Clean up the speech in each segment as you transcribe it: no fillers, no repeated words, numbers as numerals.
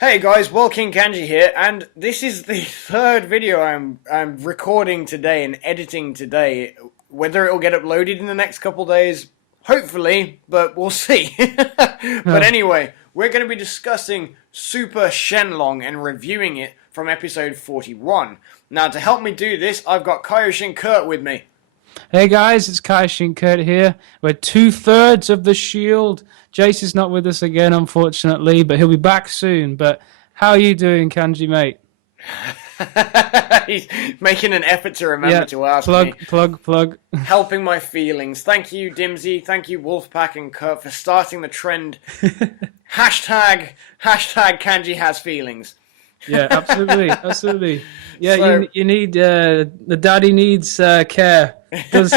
Hey guys, Wolrd King Kanji here, and this is the third video I'm recording today and editing today. Whether it'll get uploaded in the next couple days, hopefully, but we'll see. But anyway, we're going to be discussing Super Shenlong and reviewing it from episode 41. Now, to help me do this, I've got Kaioshin Curt with me. Hey guys, it's Kaioshin Curt here. We're two-thirds of the shield. Jace is not with us again, unfortunately, but he'll be back soon. But how are you doing, Kanji, mate? He's making an effort to remember to ask me. Plug. Helping my feelings. Thank you, Dimsy. Thank you, Wolfpack and Curt, for starting the trend. hashtag Kanji has feelings. Yeah, absolutely. Yeah, So- you need the daddy needs care. Does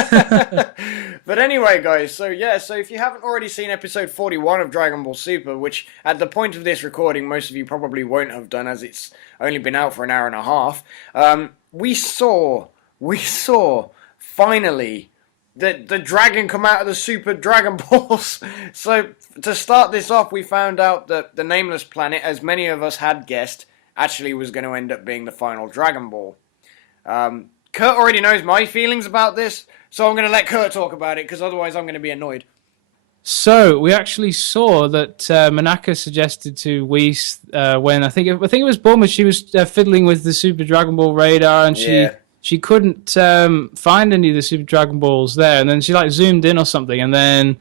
But anyway, guys, so if you haven't already seen episode 41 of Dragon Ball Super, which at the point of this recording, most of you probably won't have done as it's only been out for an hour and a half, we saw finally the dragon come out of the Super Dragon Balls. So to start this off, we found out that the Nameless Planet, as many of us had guessed, actually was going to end up being the final Dragon Ball. Curt already knows my feelings about this, so I'm going to let Curt talk about it, because otherwise I'm going to be annoyed. So we actually saw that Manaka suggested to Whis when I think it was Bulma. She was fiddling with the Super Dragon Ball radar, and she couldn't find any of the Super Dragon Balls there. And then she zoomed in or something, and then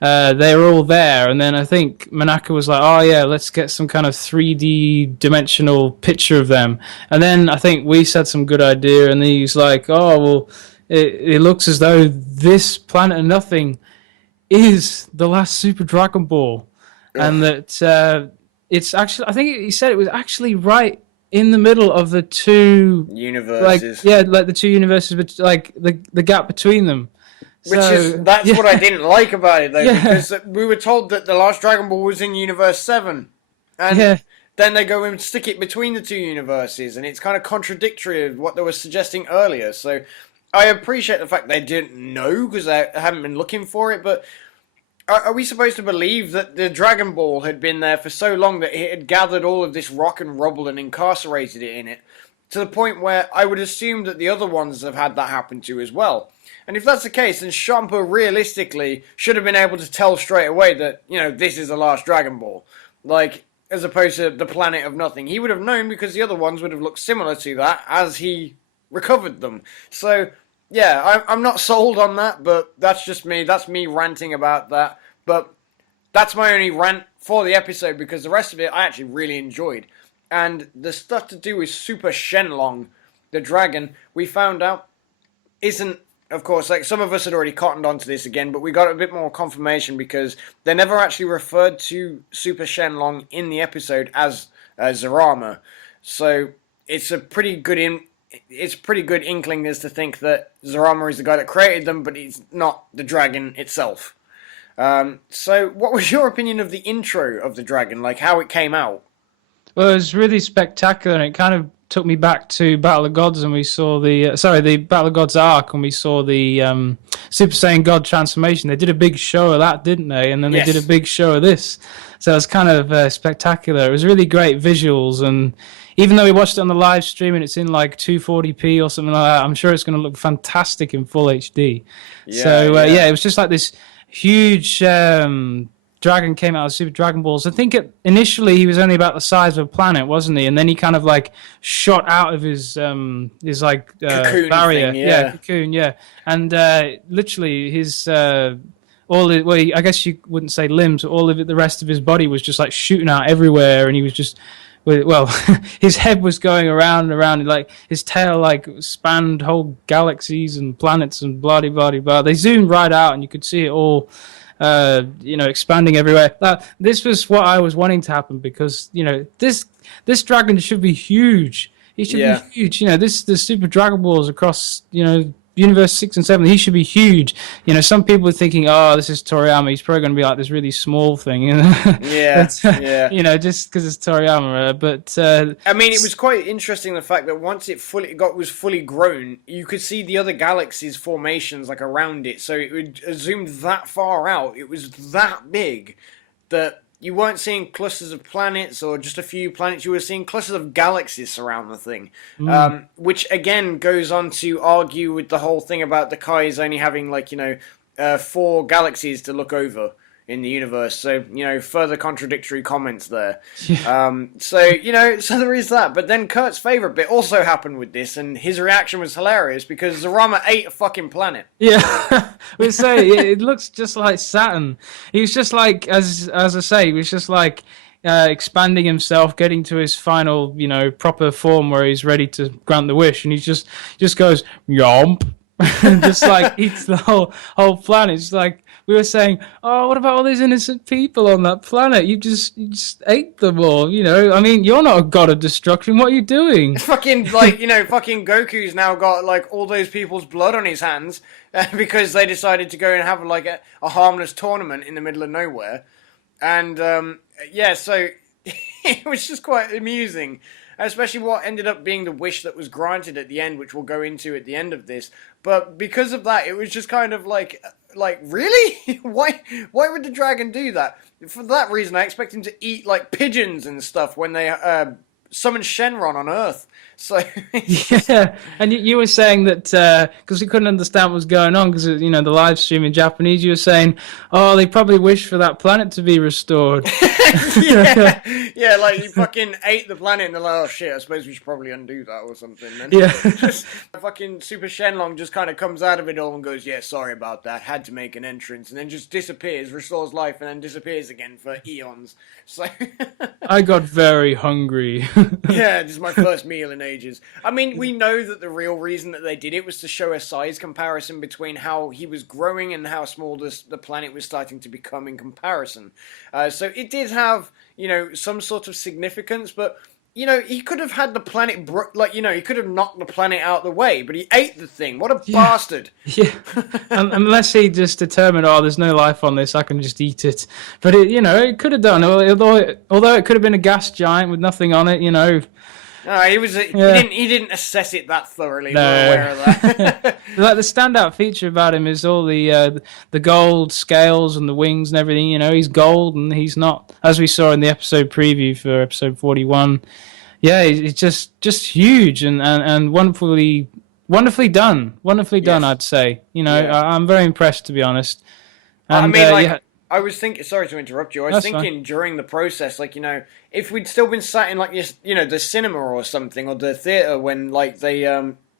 they were all there. And then I think Manaka was like, "Oh yeah, let's get some kind of 3D dimensional picture of them." And then I think Whis had some good idea, and he's like, "Oh well, it looks as though this Planet of Nothing is the last Super Dragon Ball," and that it's actually, I think he said it was actually right in the middle of the two Universes. like the two universes, but like the gap between them. That's what I didn't like about it, though, because we were told that the last Dragon Ball was in Universe 7, and then they go and stick it between the two universes, and it's kind of contradictory of what they were suggesting earlier, so I appreciate the fact they didn't know, because they hadn't been looking for it, but are we supposed to believe that the Dragon Ball had been there for so long that it had gathered all of this rock and rubble and incarcerated it in it, to the point where I would assume that the other ones have had that happen to as well? And if that's the case, then Champa realistically should have been able to tell straight away that, this is the last Dragon Ball. As opposed to the Planet of Nothing. He would have known, because the other ones would have looked similar to that as he recovered them. So, yeah, I'm not sold on that, but that's just me. That's me ranting about that. But that's my only rant for the episode, because the rest of it I actually really enjoyed. And the stuff to do with Super Shenlong, the dragon, we found out isn't, of course, some of us had already cottoned onto this again, but we got a bit more confirmation, because they never actually referred to Super Shenlong in the episode as Zarama. So it's a pretty good inkling as to think that Zarama is the guy that created them, but he's not the dragon itself. So what was your opinion of the intro of the dragon, how it came out? Well, it was really spectacular, and it kind of took me back to Battle of Gods, and we saw the Battle of Gods arc, and we saw the Super Saiyan God transformation. They did a big show of that, didn't they? And then they did a big show of this. So it was kind of spectacular. It was really great visuals, and even though we watched it on the live stream and it's in 240p or something like that, I'm sure it's going to look fantastic in full HD. It was just like this huge dragon came out of Super Dragon Balls. I think initially he was only about the size of a planet, wasn't he? And then he kind of shot out of his cocoon barrier. thing, Cocoon, and literally his I guess you wouldn't say limbs, but all of it, the rest of his body was just shooting out everywhere, and he was just, well, his head was going around and around, his tail spanned whole galaxies and planets and blah blah blah blah. They zoomed right out, and you could see it all expanding everywhere. This was what I was wanting to happen, because this dragon should be huge. He should be huge. The Super Dragon Balls across Universe 6 and 7, he should be huge. Some people are thinking, oh, this is Toriyama, he's probably going to be this really small thing. Just because it's Toriyama. But I mean, it was quite interesting, the fact that once it was fully grown, you could see the other galaxies' formations around it. So it zoomed that far out. It was that big that you weren't seeing clusters of planets or just a few planets. You were seeing clusters of galaxies surround the thing, which again goes on to argue with the whole thing about the Kais only having 4 galaxies to look over in the universe. So, further contradictory comments there. Yeah. So there is that. But then Kurt's favourite bit also happened with this, and his reaction was hilarious because Zarama ate a fucking planet. Yeah, we say it looks just like Saturn. He was just like, as I say, he was just like expanding himself, getting to his final, proper form where he's ready to grant the wish, and he just goes yomp, and just like eats the whole planet. It's like we were saying, oh, what about all these innocent people on that planet? You just ate them all. I mean, you're not a god of destruction. What are you doing? It's fucking fucking Goku's now got all those people's blood on his hands because they decided to go and have a harmless tournament in the middle of nowhere, and so it was just quite amusing. Especially what ended up being the wish that was granted at the end, which we'll go into at the end of this. But because of that, it was just kind of like really? Why would the dragon do that? For that reason, I expect him to eat pigeons and stuff when they summon Shenron on Earth. So yeah, and you were saying that because we couldn't understand what was going on because the live stream in Japanese, you were saying, oh, they probably wish for that planet to be restored. yeah, you fucking ate the planet and they're like, oh shit, I suppose we should probably undo that or something. And just fucking Super Shenlong just kind of comes out of it all and goes, yeah, sorry about that, had to make an entrance, and then just disappears, restores life, and then disappears again for eons. So I got very hungry. Yeah, this is my first meal in ages. I mean, we know that the real reason that they did it was to show a size comparison between how he was growing and how small the planet was starting to become in comparison. So it did have, some sort of significance, but, he could have had the planet, he could have knocked the planet out of the way, but he ate the thing. What a bastard. Yeah, unless he just determined, oh, there's no life on this, I can just eat it. But, it could have done, although it could have been a gas giant with nothing on it, No, he didn't assess it that thoroughly. No. We're aware of that. The standout feature about him is all the gold scales and the wings and everything. He's gold and he's not, as we saw in the episode preview for episode 41. Yeah, it's just huge and wonderfully done. Wonderfully done, I'd say. I'm very impressed, to be honest. And, I was thinking, sorry to interrupt you, I was thinking during the process, if we'd still been sat in, the cinema or something, or the theatre when, they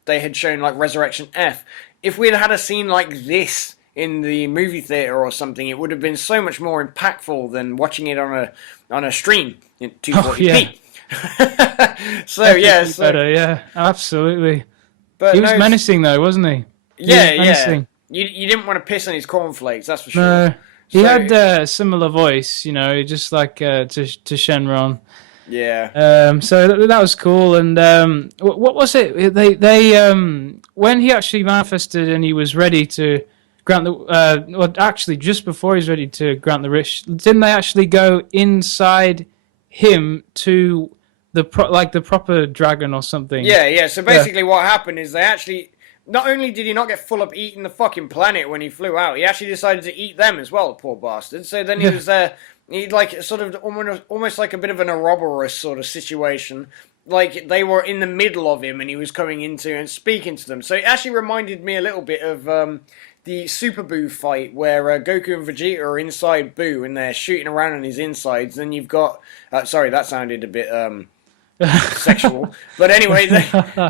had shown, Resurrection F, if we'd had a scene like this in the movie theatre or something, it would have been so much more impactful than watching it on a stream in 240p. Better, yeah, absolutely. But he was menacing, though, wasn't he? Yeah. You didn't want to piss on his cornflakes, that's for sure. No. He had a similar voice, just like to Shenron. Yeah. So that was cool. And what was it? They when he actually manifested and he was ready to grant the actually just before he was ready to grant the wish, didn't they actually go inside him to the proper dragon or something? Yeah. So basically, what happened is they actually. Not only did he not get full up eating the fucking planet when he flew out, he actually decided to eat them as well, poor bastard. So then he was there, he'd sort of almost like a bit of an Ouroboros sort of situation. They were in the middle of him and he was coming into and speaking to them. So it actually reminded me a little bit of the Super Buu fight where Goku and Vegeta are inside Buu and they're shooting around on his insides. Then you've got... sorry, that sounded a bit... sexual, but anyway,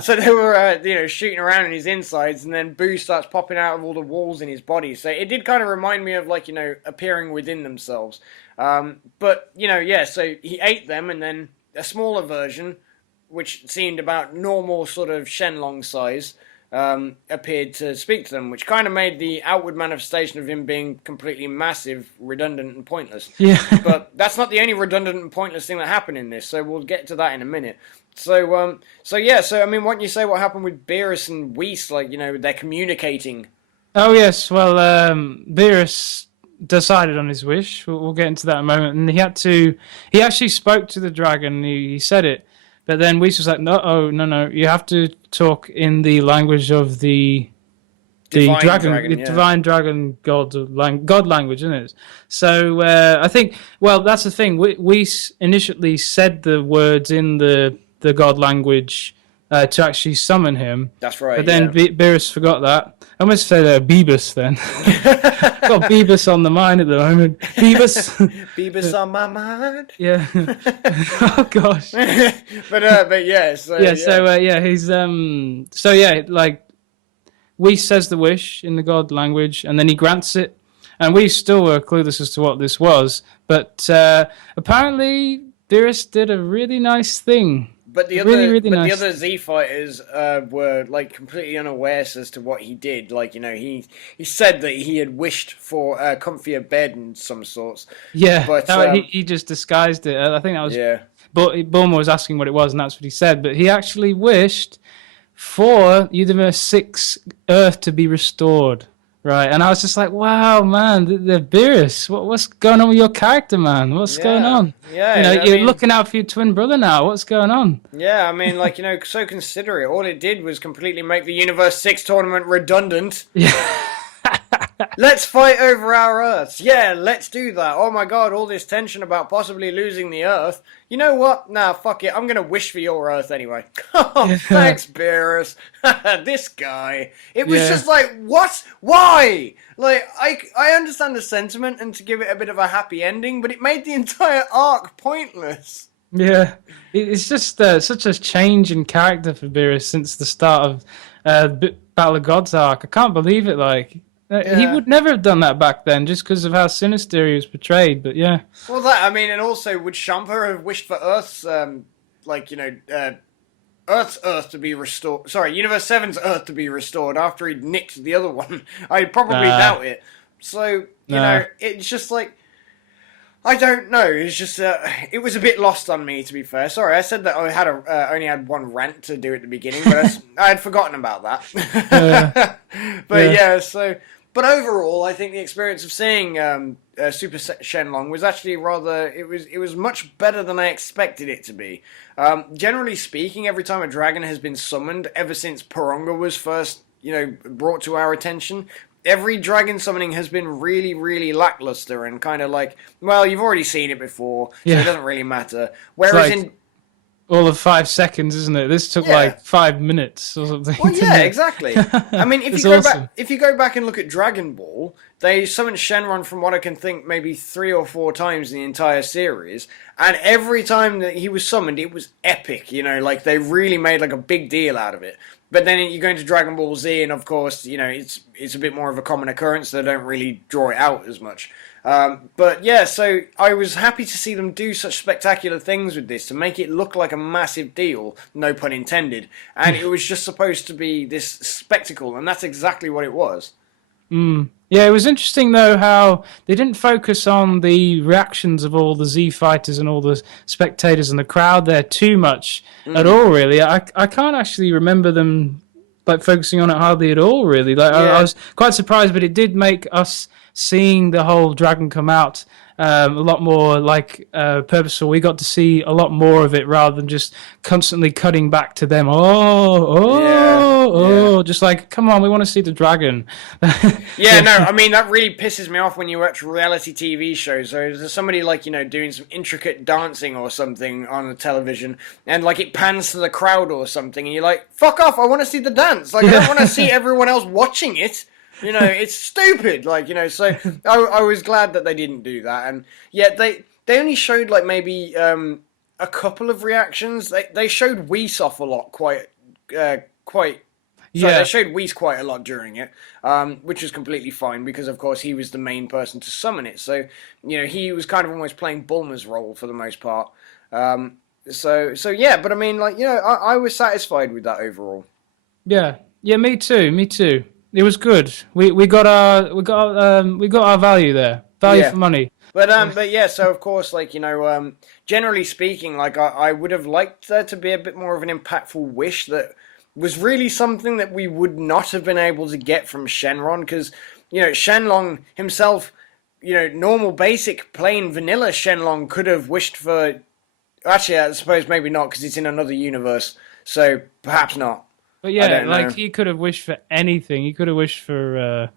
so they were shooting around in his insides, and then Boo starts popping out of all the walls in his body. So it did kind of remind me of appearing within themselves. But so he ate them, and then a smaller version, which seemed about normal sort of Shenlong size, appeared to speak to them, which kind of made the outward manifestation of him being completely massive, redundant, and pointless. Yeah. But that's not the only redundant and pointless thing that happened in this, so we'll get to that in a minute. So I mean, why don't you say what happened with Beerus and Whis, they're communicating. Oh, yes, well, Beerus decided on his wish. We'll get into that in a moment, and he actually spoke to the dragon, he said it. But then Whis was like, no, you have to talk in the language of the divine dragon god language, isn't it? So I think, well, that's the thing. We initially said the words in the god language to actually summon him. That's right. But then Beerus forgot that. I almost said Beebus then. Got Beebus on the mind at the moment. Beebus. Beebus on my mind. Yeah. Oh gosh. but yeah. He's So yeah, like, we says the wish in the god language, and then he grants it. And we still were clueless as to what this was, but apparently Beerus did a really nice thing. But the other Z fighters were like completely unaware as to what he did. Like, you know, he said that he had wished for a comfier bed in some sorts. Yeah, but he just disguised it. I think that was. Yeah. But Bulma was asking what it was, and that's what he said. But he actually wished for Universe 6 Earth to be restored. Right, and I was just like, "Wow, man, the Beerus, what's going on with your character, man? What's going on? Yeah, you're looking out for your twin brother now. What's going on?" Yeah, I mean, like, you know, so consider it. All it did was completely make the Universe 6 tournament redundant. Yeah. Let's fight over our Earths. Yeah, let's do that. Oh my god, all this tension about possibly losing the Earth. You know what? Nah, fuck it. I'm going to wish for your Earth anyway. Oh, thanks, Beerus. This guy. It was just like, what? Why? Like, I understand the sentiment and to give it a bit of a happy ending, but it made the entire arc pointless. Yeah, it's just such a change in character for Beerus since the start of Battle of Gods arc. I can't believe it, like... He would never have done that back then, just because of how sinister he was portrayed. But yeah. Well, that, I mean, and also, would Champa have wished for Earth's, Earth's Earth to be restored? Sorry, Universe 7's Earth to be restored after he'd nicked the other one. I probably doubt it. So, you know, it's just like, I don't know. It's just, it was a bit lost on me, to be fair. Sorry, I said that I had only had one rant to do at the beginning, but I had forgotten about that. But so... But overall, I think the experience of seeing Super Shenlong was actually rather... It was much better than I expected it to be. Generally speaking, every time a dragon has been summoned, ever since Porunga was first, you know, brought to our attention, every dragon summoning has been really, really lackluster and kind of like, well, you've already seen it before, so it doesn't really matter. Whereas in... all of 5 seconds, isn't it? This took like 5 minutes or something. Well, yeah, exactly. I mean, if you go back and look at Dragon Ball, they summoned Shenron from what I can think maybe 3 or 4 times in the entire series, and every time that he was summoned, it was epic. You know, like they really made like a big deal out of it. But then you go into Dragon Ball Z, and of course, you know, it's a bit more of a common occurrence. They don't really draw it out as much. But yeah, so I was happy to see them do such spectacular things with this to make it look like a massive deal, no pun intended. And it was just supposed to be this spectacle, and that's exactly what it was. Yeah, it was interesting though how they didn't focus on the reactions of all the Z fighters and all the spectators and the crowd there too much at all. Really, I can't actually remember them like focusing on it hardly at all. Really, like I was quite surprised, but it did make us seeing the whole dragon come out a lot more like purposeful. We got to see a lot more of it rather than just constantly cutting back to them. Just like, come on, we want to see the dragon. No, I mean, that really pisses me off when you watch reality TV shows. So there's somebody like, you know, doing some intricate dancing or something on the television, and like it pans to the crowd or something, and you're like, fuck off, I want to see the dance. Like, I don't want to see everyone else watching it. You know, it's stupid. Like, you know, so I was glad that they didn't do that. And yet they only showed like maybe a couple of reactions. They showed Whis off a lot, they showed Whis quite a lot during it, which was completely fine because, of course, he was the main person to summon it. So, you know, he was kind of almost playing Bulma's role for the most part. So yeah, but I mean, like, you know, I was satisfied with that overall. Yeah, me too. It was good. We got our value there. Value for money. But yeah, so of course, like, you know, generally speaking, like I would have liked there to be a bit more of an impactful wish that was really something that we would not have been able to get from Shenron, because, you know, Shenlong himself, you know, normal, basic, plain, vanilla Shenlong could have wished for... Actually, I suppose maybe not, because it's in another universe, so perhaps not. But yeah, like he could have wished for anything. He could have wished for,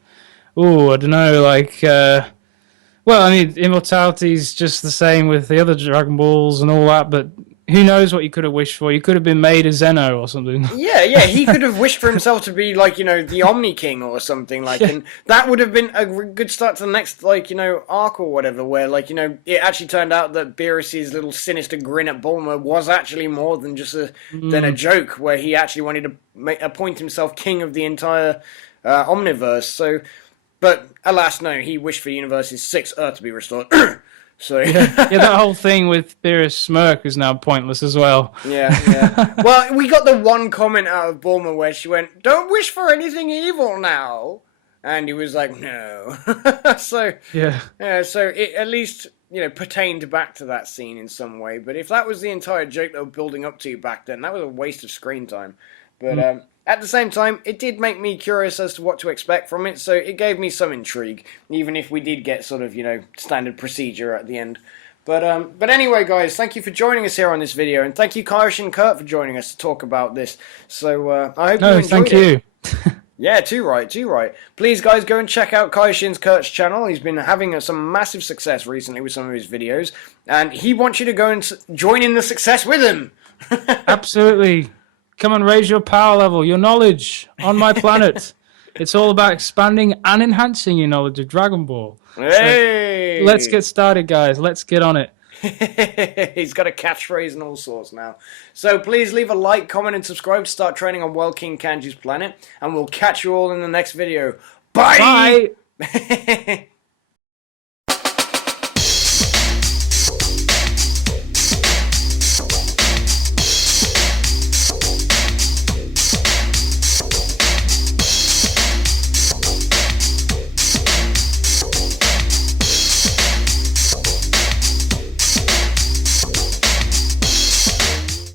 I don't know, like, well, I mean, immortality is just the same with the other Dragon Balls and all that. But who knows what he could have wished for? He could have been made a Zeno or something. Yeah, he could have wished for himself to be like, the Omni King or something and that would have been a good start to the next arc or whatever, where it actually turned out that Beerus's little sinister grin at Bulma was actually more than just than a joke, where he actually wanted to appoint himself king of the entire Omniverse. So, but alas, no, he wished for Universe's 6th Earth to be restored. So that whole thing with Beerus' smirk is now pointless as well. Yeah. Well, we got the one comment out of Bulma where she went, "Don't wish for anything evil now," and he was like, "No." So so it at least pertained back to that scene in some way. But if that was the entire joke they were building up to back then, that was a waste of screen time. But at the same time, it did make me curious as to what to expect from it, so it gave me some intrigue, even if we did get sort of, standard procedure at the end. But anyway, guys, thank you for joining us here on this video, and thank you, Kaioshin Curt, for joining us to talk about this. So, I hope you enjoyed thank it. you. Yeah, too right. Please, guys, go and check out Kaioshin Curt's channel. He's been having some massive success recently with some of his videos, and he wants you to go and join in the success with him. Absolutely. Come and raise your power level, your knowledge on my planet. It's all about expanding and enhancing your knowledge of Dragon Ball. Hey! So let's get started, guys. Let's get on it. He's got a catchphrase and all sorts now. So please leave a like, comment, and subscribe to start training on Wolrd King Kanji's planet. And we'll catch you all in the next video. Bye! Bye!